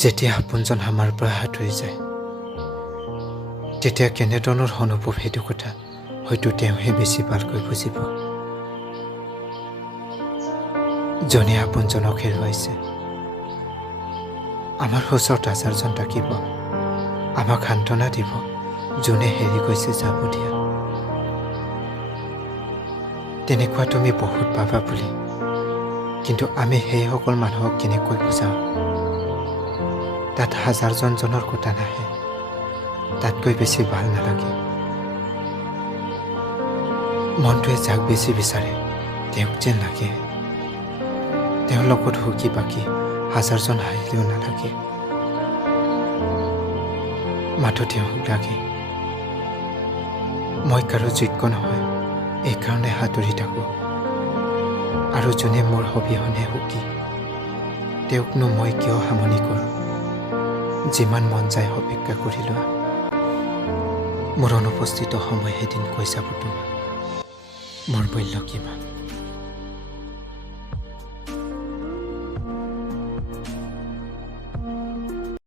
যেতিয়া আপোনজন আমাৰ পৰা আঁতৰি যায় তেতিয়া কেনেধৰণৰ অনুভৱ সেইটো কথা হয়তো তেওঁহে বেছি ভালকৈ বুজিব। যোনে আপোনজনক হেৰুৱাইছে আমাৰ ওচৰত আচাৰজন থাকিব, আমাক সান্তনা দিব। যোনে হেৰি গৈছে যাব দিয়া। তেনেকুৱা তুমি বহুত পাবা বুলি, কিন্তু আমি সেইসকল মানুহক কেনেকৈ বুজাওঁ? তাত হাজাৰজনৰ কথা নাহে, তাতকৈ বেছি ভাল নালাগে। মনটোৱে যাক বেছি বিচাৰে তেওঁক যেন লাগে। তেওঁৰ লগত সুখী বাকী হাজাৰজন হাঁহিলেও নালাগে, মাথো তেওঁক লাগে। মই কাৰো যোগ্য নহয়, এইকাৰণে সাঁতুৰি থাকোঁ। আৰু যোনে মোৰ অবিহনে সুখী তেওঁকনো মই কিয় সামনি কৰোঁ? যিমান মন যায় অপেক্ষা কৰি লোৱা। মোৰ অনুপস্থিত সময় এদিন কৈ যাব তোমাক মোৰ মূল্য কিমান।